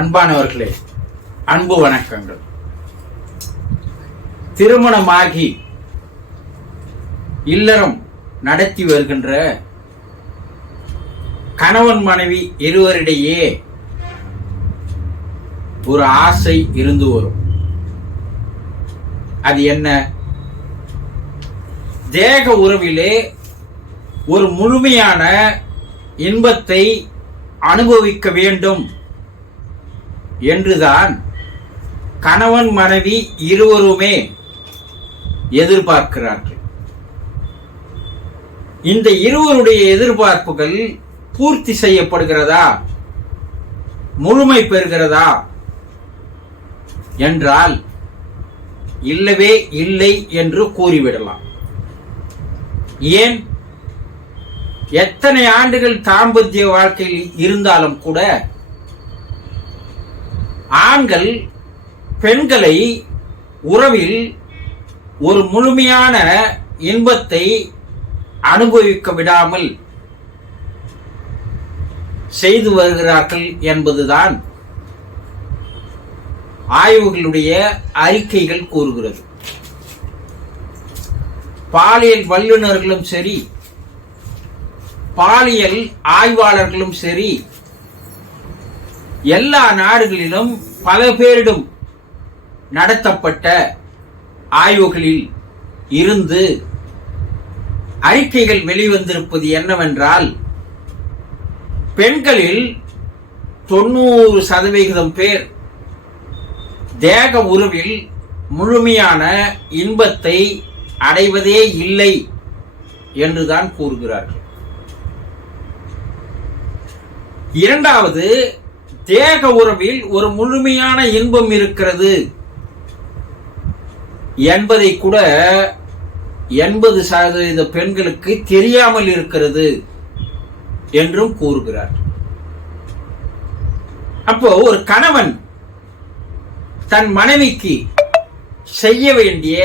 அன்பானவர்களே, அன்பு வணக்கங்கள். திருமணமாகி இல்லறம் நடத்தி வருகின்ற கணவன் மனைவி இருவரிடையே ஒரு ஆசை இருந்து வரும். அது என்ன? தேக உறவிலே ஒரு முழுமையான இன்பத்தை அனுபவிக்க வேண்டும் என்றுதான் கணவன் மனைவி இருவருமே எதிர்பார்க்கிறார்கள். இந்த இருவருடைய எதிர்பார்ப்புகள் பூர்த்தி செய்யப்படுகிறதா, முழுமை பெறுகிறதா என்றால் இல்லவே இல்லை என்று கூறிவிடலாம். ஏன்? எத்தனை ஆண்டுகள் தாம்பத்திய வாழ்க்கையில் இருந்தாலும் கூட ஆண்கள் பெண்களை உறவில் ஒரு முழுமையான இன்பத்தை அனுபவிக்க விடாமல் செய்து வருகிறார்கள் என்பதுதான் ஆய்வுகளுடைய அறிக்கைகள் கூறுகிறது. பாலியல் வல்லுநர்களும் சரி, பாலியல் ஆய்வாளர்களும் சரி, எல்லா நாடுகளிலும் பல பேரிடம் நடத்தப்பட்ட ஆய்வுகளில் இருந்து அறிக்கைகள் வெளிவந்திருப்பது என்னவென்றால், பெண்களில் 90% பேர் தேக உறவில் முழுமையான இன்பத்தை அடைவதே இல்லை என்றுதான் கூறுகிறார்கள். இரண்டாவது, தேக உறவில் ஒரு முழுமையான இன்பம் இருக்கிறது என்பதை கூட 80% பெண்களுக்கு தெரியாமல் இருக்கிறது என்றும் கூறுகிறார். அப்போ ஒரு கணவன் தன் மனைவிக்கு செய்ய வேண்டிய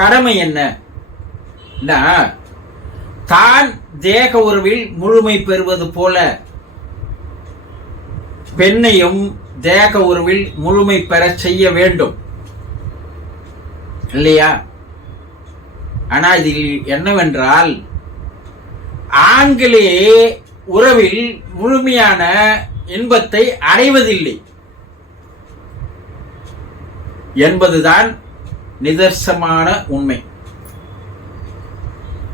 கடமை என்ன? தான் தேக உறவில் முழுமை பெறுவது போல பெண்ணையும் தேக உறவில் முழுமை பெற செய்ய வேண்டும் இல்லையா? ஆனா இதில் என்னவென்றால், ஆண்களே உறவில் முழுமையான இன்பத்தை அடைவதில்லை என்பதுதான் நிதர்சனமான உண்மை.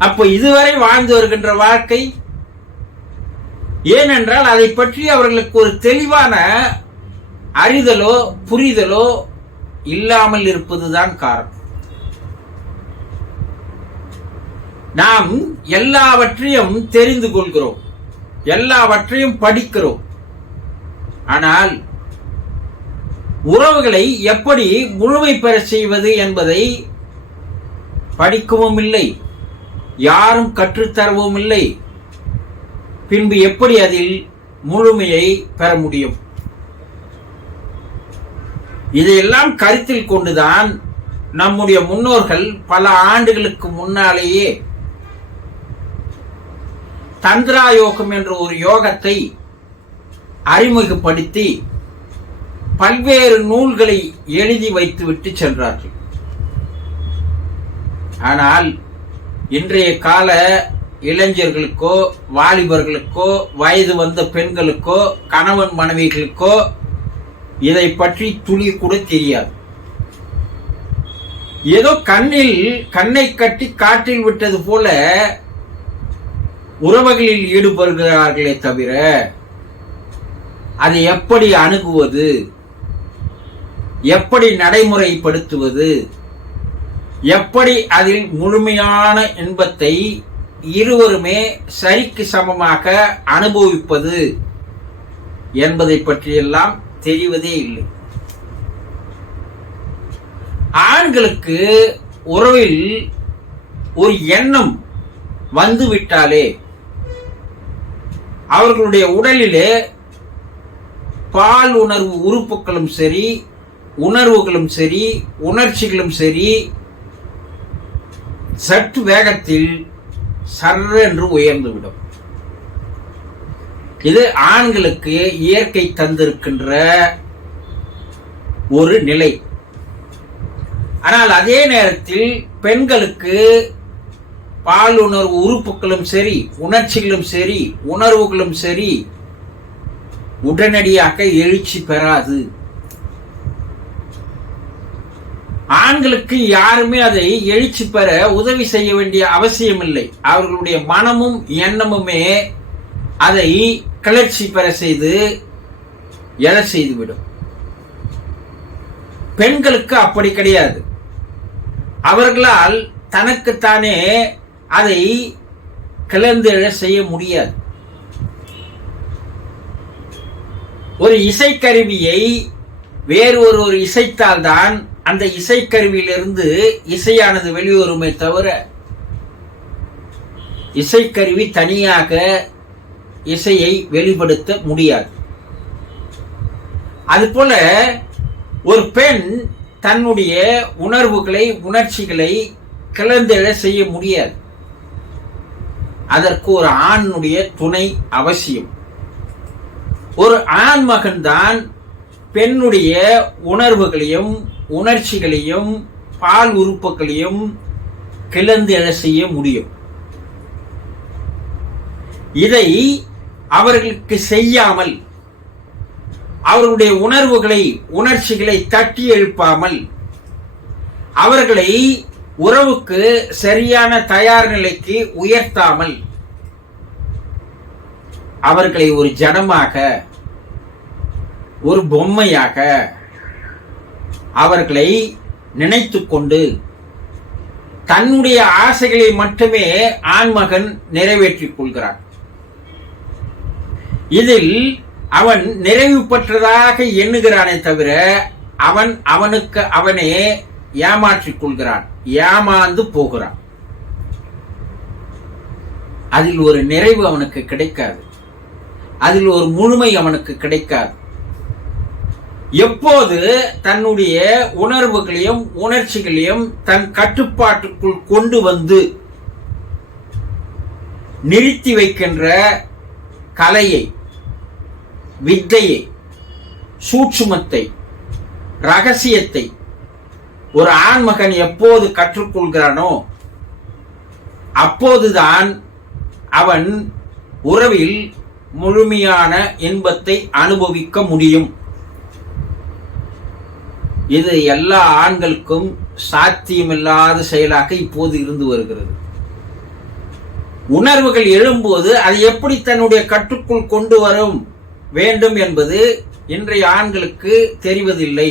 அப்போ இதுவரை வாழ்ந்து வருகின்ற வாழ்க்கை, ஏனென்றால் அதை பற்றி அவர்களுக்கு ஒரு தெளிவான அறிதலோ புரிதலோ இல்லாமல் இருப்பதுதான் காரணம். நாம் எல்லாவற்றையும் தெரிந்து கொள்கிறோம், எல்லாவற்றையும் படிக்கிறோம். ஆனால் உறவுகளை எப்படி முழுமை பெற செய்வது என்பதை படிக்கவும் இல்லை, யாரும் கற்றுத்தரவும் இல்லை. பின்பு எப்படி அதில் முழுமையை பெற முடியும்? இதையெல்லாம் கருத்தில் கொண்டுதான் நம்முடைய முன்னோர்கள் பல ஆண்டுகளுக்கு முன்னாலேயே தந்திரா யோகம் என்ற ஒரு யோகத்தை அறிமுகப்படுத்தி பல்வேறு நூல்களை எழுதி வைத்துவிட்டு சென்றார்கள். ஆனால் இன்றைய கால இளைஞர்களுக்கோ, வாலிபர்களுக்கோ, வயது வந்த பெண்களுக்கோ, கணவன் மனைவிகளுக்கோ இதை பற்றி துளி கூட தெரியாது. ஏதோ கண்ணை கட்டி காற்றில் விட்டது போல உறவுகளில் ஈடுபடுகிறார்களே தவிர அதை எப்படி அணுகுவது, எப்படி நடைமுறைப்படுத்துவது, எப்படி அதில் முழுமையான இன்பத்தை இருவருமே சரிக்கு சமமாக அனுபவிப்பது என்பதை பற்றியெல்லாம் தெரிவதே இல்லை. ஆண்களுக்கு உறவில் ஒரு எண்ணம் வந்துவிட்டாலே அவர்களுடைய உடலிலே பால் உணர்வு உறுப்புகளும் சரி, உணர்வுகளும் சரி, உணர்ச்சிகளும் சரி, சற்று வேகத்தில் சர்ரென்று உயர்ந்துவிடும். இது ஆண்களுக்கு இயற்கை தந்திருக்கின்ற ஒரு நிலை. ஆனால் அதே நேரத்தில் பெண்களுக்கு பாலுணர்வு உறுப்புகளும் சரி, உணர்ச்சிகளும் சரி, உணர்வுகளும் சரி உடனடியாக எழுச்சி பெறாது. ஆண்களுக்கு யாருமே அதை எழுச்சி பெற உதவி செய்ய வேண்டிய அவசியம் இல்லை. அவர்களுடைய மனமும் எண்ணமுமே அதை கிளர்ச்சி பெற செய்து எழச் செய்துவிடும். பெண்களுக்கு அப்படி கிடையாது. அவர்களால் தனக்குத்தானே அதை கிளர்ந்து எழ செய்ய முடியாது. ஒரு இசைக்கருவியை வேறு ஒரு இசைத்தால்தான் அந்த இசைக்கருவியிலிருந்து இசையானது வெளிவருமே தவிர இசைக்கருவி தனியாக இசையை வெளிப்படுத்த முடியாது. அதுபோல ஒரு பெண் தன்னுடைய உணர்வுகளை, உணர்ச்சிகளை கிளர்ந்தெழ செய்ய முடியாது. அதற்கு ஒரு ஆணுடைய துணை அவசியம். ஒரு ஆண் மகன்தான் பெண்ணுடைய உணர்வுகளையும், உணர்ச்சிகளையும், பால் உறுப்புகளையும் கிளர்ந்து எழ செய்ய முடியும். இதை அவர்களுக்கு செய்யாமல், அவர்களுடைய உணர்வுகளை, உணர்ச்சிகளை தட்டி எழுப்பாமல், அவர்களை உறவுக்கு சரியான தயார் நிலைக்கு உயர்த்தாமல், அவர்களை ஒரு ஜடமாக, ஒரு பொம்மையாக அவர்களை நினைத்துக் கொண்டு தன்னுடைய ஆசைகளை மட்டுமே ஆண்மகன் நிறைவேற்றிக் கொள்கிறான். இதில் அவன் நிறைவு பெற்றதாக எண்ணுகிறானே தவிர அவனுக்கு அவனே ஏமாற்றிக் கொள்கிறான், ஏமாந்து போகிறான். அதில் ஒரு நிறைவு அவனுக்கு கிடைக்காது, அதில் ஒரு முழுமை அவனுக்கு கிடைக்காது. எப்போது தன்னுடைய உணர்வுகளையும் உணர்ச்சிகளையும் தன் கட்டுப்பாட்டுக்குள் கொண்டு வந்து நிறுத்தி வைக்கின்ற கலையை, வித்தையை, சூட்சுமத்தை, ரகசியத்தை ஒரு ஆண்மகன் எப்போது கற்றுக்கொள்கிறானோ அப்போதுதான் அவன் உறவில் முழுமையான இன்பத்தை அனுபவிக்க முடியும். இது எல்லா ஆண்களுக்கும் சாத்தியமில்லாத செயலாக இப்போது இருந்து வருகிறது. உணர்வுகள் எழும்போது அது எப்படி தன்னுடைய கட்டுக்குள் கொண்டு வரும் வேண்டும் என்பது இன்றைய ஆண்களுக்கு தெரிவதில்லை.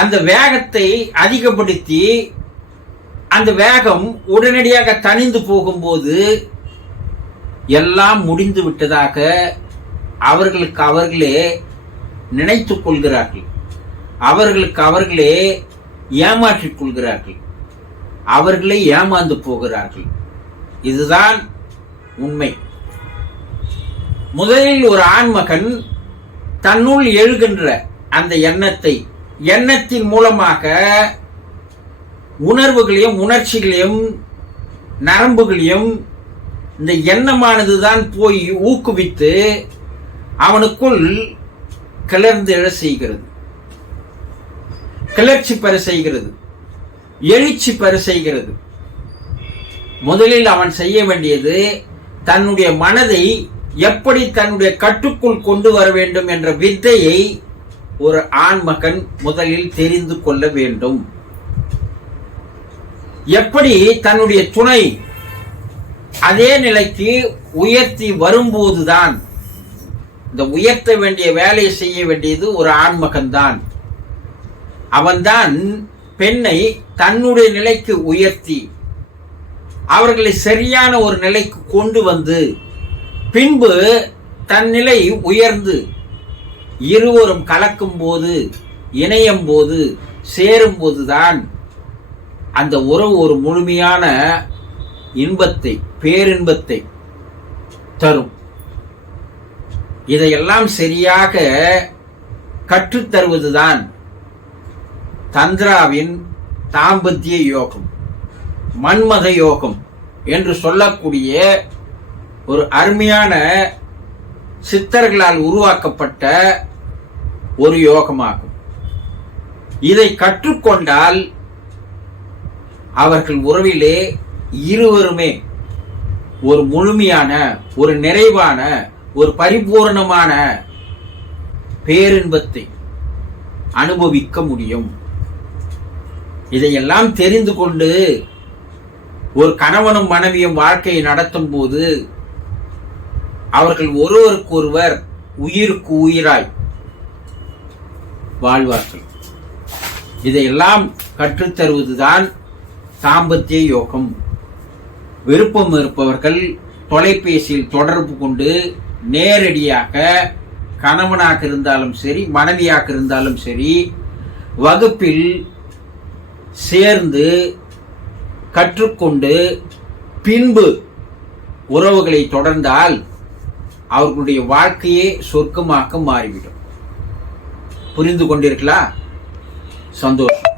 அந்த வேகத்தை அதிகப்படுத்தி அந்த வேகம் உடனடியாக தணிந்து போகும்போது எல்லாம் முடிந்து விட்டதாக அவர்களுக்கு அவர்களே நினைத்துக் கொள்கிறார்கள். அவர்களுக்கு அவர்களே ஏமாற்றிக் கொள்கிறார்கள். அவர்களே ஏமாந்து போகிறார்கள். இதுதான் உண்மை. முதலில் ஒரு ஆண்மகன் தன்னுள் எழுகின்ற அந்த எண்ணத்தின் மூலமாக உணர்வுகளையும், உணர்ச்சிகளையும், நரம்புகளையும் இந்த எண்ணமானதுதான் போய் ஊக்குவித்து அவனுக்குள் கிளர்ந்து எழ செய்கிறது, கிளர்ச்சி பெற செய்கிறது, எழுச்சி பெற செய்கிறது. முதலில் அவன் செய்ய வேண்டியது தன்னுடைய மனதை எப்படி தன்னுடைய கட்டுக்குள் கொண்டு வர வேண்டும் என்ற வித்தையை ஒரு ஆண்மகன் முதலில் தெரிந்து கொள்ள வேண்டும். எப்படி தன்னுடைய துணை அதே நிலைக்கு உயர்த்தி வரும்போதுதான், இந்த உயர்த்த வேண்டிய வேலையை செய்ய வேண்டியது ஒரு ஆண்மகன் தான். அவன்தான் பெண்ணை தன்னுடைய நிலைக்கு உயர்த்தி அவர்களை சரியான ஒரு நிலைக்கு கொண்டு வந்து பின்பு தன் நிலை உயர்ந்து இருவரும் கலக்கும் போது, இணையும் போது, சேரும் போதுதான் அந்த உறவு ஒரு முழுமையான இன்பத்தை, பேரின்பத்தை தரும். இதையெல்லாம் சரியாக கற்றுத்தருவதுதான் தந்திராவின் தாம்பத்திய யோகம், மன்மத யோகம் என்று சொல்லக்கூடிய ஒரு அருமையான சித்தர்களால் உருவாக்கப்பட்ட ஒரு யோகமாகும். இதை கற்றுக்கொண்டால் அவர்கள் உறவிலே இருவருமே ஒரு முழுமையான, ஒரு நிறைவான, ஒரு பரிபூர்ணமான பேரின்பத்தை அனுபவிக்க முடியும். இதையெல்லாம் தெரிந்து கொண்டு ஒரு கணவனும் மனைவியும் வாழ்க்கையை நடத்தும் போது அவர்கள் ஒருவருக்கொருவர் உயிருக்கு உயிராய் வாழ்வார்கள். இதையெல்லாம் கற்றுத்தருவதுதான் தாம்பத்திய யோகம். விருப்பம் இருப்பவர்கள் தொலைபேசியில் தொடர்பு கொண்டு நேரடியாக கணவனாக இருந்தாலும் சரி, மனைவியாக இருந்தாலும் சரி, வகுப்பில் சேர்ந்து கற்றுக்கொண்டு பின்பு உறவுகளை தொடர்ந்தால் அவர்களுடைய வாழ்க்கையே சொர்க்கமாக மாறிவிடும். புரிந்து கொண்டிருக்கலாம்? சந்தோஷம்.